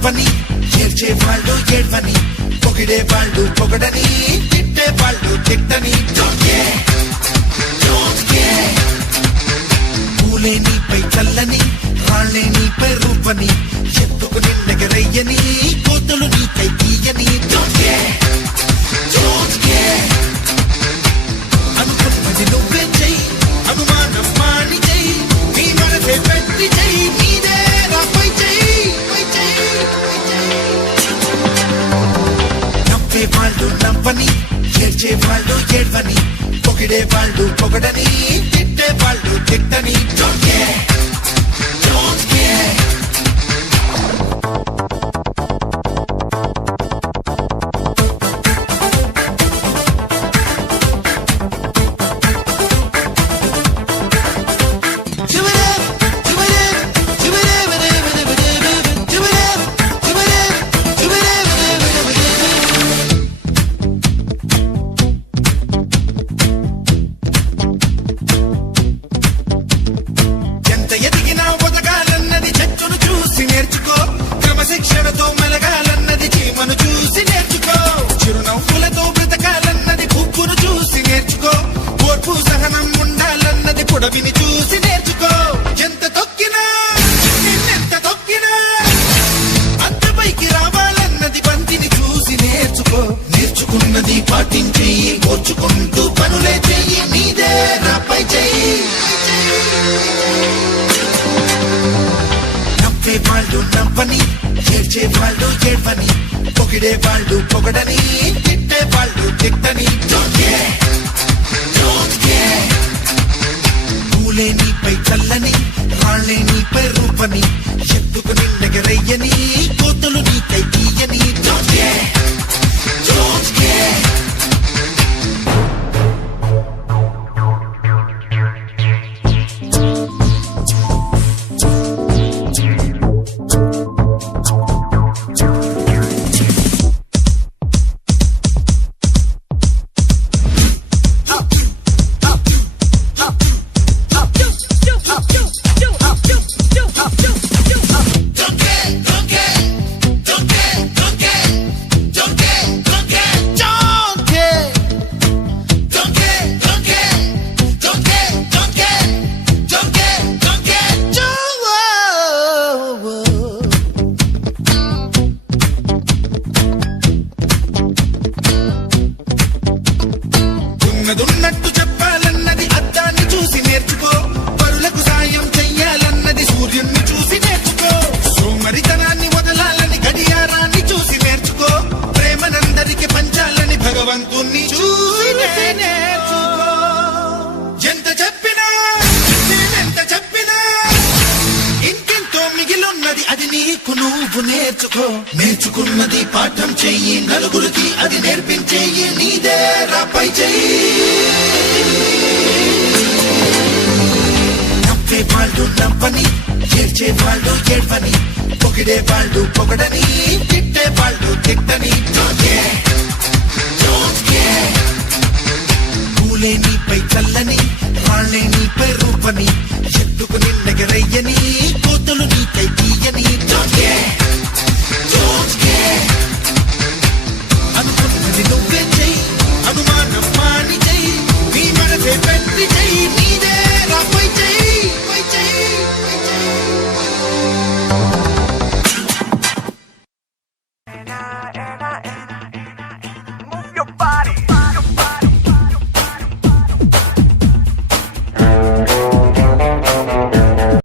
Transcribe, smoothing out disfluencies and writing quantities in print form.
నవ్వని ఏడ్చే వాళ్ళు ఏడ్వని పొగిడే వాళ్ళు పొగడని తిట్టే వాళ్ళు తిట్టని పూలే నీపై చల్లని రాళ్లే నీపై రూపని ఎత్తుకు నిన్నెగరయ్యని కోతులు నీకై తీయని అనుకున్నది నువ్వే చెయ్యి అనుమానం మాని చెయ్యి నీ మనసే పెట్టి చెయ్యి నీదే రాపై చెయ్యి నవ్వే వాళ్ళు నవ్వని ఏడ్చే వాళ్ళు ఏడ్వని పొగిడే వాళ్ళు పొగడని తిట్టే వాళ్ళు తిట్టని శిక్షణతో మెలగాలన్నది చీమను చూసి నేర్చుకో చిరునవ్వులతో బ్రతకాలన్నది కుక్కును చూసి నేర్చుకో ఓర్పు సహనం ఉండాలన్నది పొడవిని చూసి నేర్చుకో ఎంత తొక్కినా నిన్నెంత తొక్కినా అంత పైకి రావాలన్నది బంతిని చూసి నేర్చుకో నేర్చుకున్నది పాటించెయ్యి ఓర్చుకుంటూ పనులే చెయ్యి నీదే రాపై చెయ్యి నవ్వే వాళ్ళు నవ్వని ఏడ్చే వాళ్ళు ఏడ్వని పొగిడే వాళ్ళు పొగడని తిట్టే వాళ్ళు తిట్టని పూలే నీపై చల్లని రాళ్లే నీపై రూపని ఎత్తుకు నిన్నెగరయ్యని కోతులు నీకై తీయని ఉన్నట్టు చెప్పాలన్నది అద్దాన్ని చూసి నేర్చుకో పరులకు సాయం చెయ్యాలన్నది సూర్యున్ని చూసి నేర్చుకో సోమరితనాన్ని వదలాలని గడియారాన్ని చూసి నేర్చుకో ప్రేమనందరికి పంచాలని భగవంతుణ్ణి చూసి నేర్చుకో ఎంత చెప్పినా నేనెంత చెప్పినా ఇంకెంతో మిగిలున్నది అది నీకు నువ్వు నేర్చుకో నేర్చుకున్నది పాఠం చెయ్యి నలుగురికి అది నేర్పించేయి నీదే రాపై చెయ్యి నవ్వే వాళ్ళు నవ్వని ఏడ్చే వాళ్ళు ఏడ్వని పొగిడే వాళ్ళు పొగడని తిట్టే వాళ్ళు తిట్టని పూలే నీపై చల్లని రాళ్లే నీపై రూపని ఎత్తుకు నిన్నెగరయ్యని కోతులు నీకై తీయని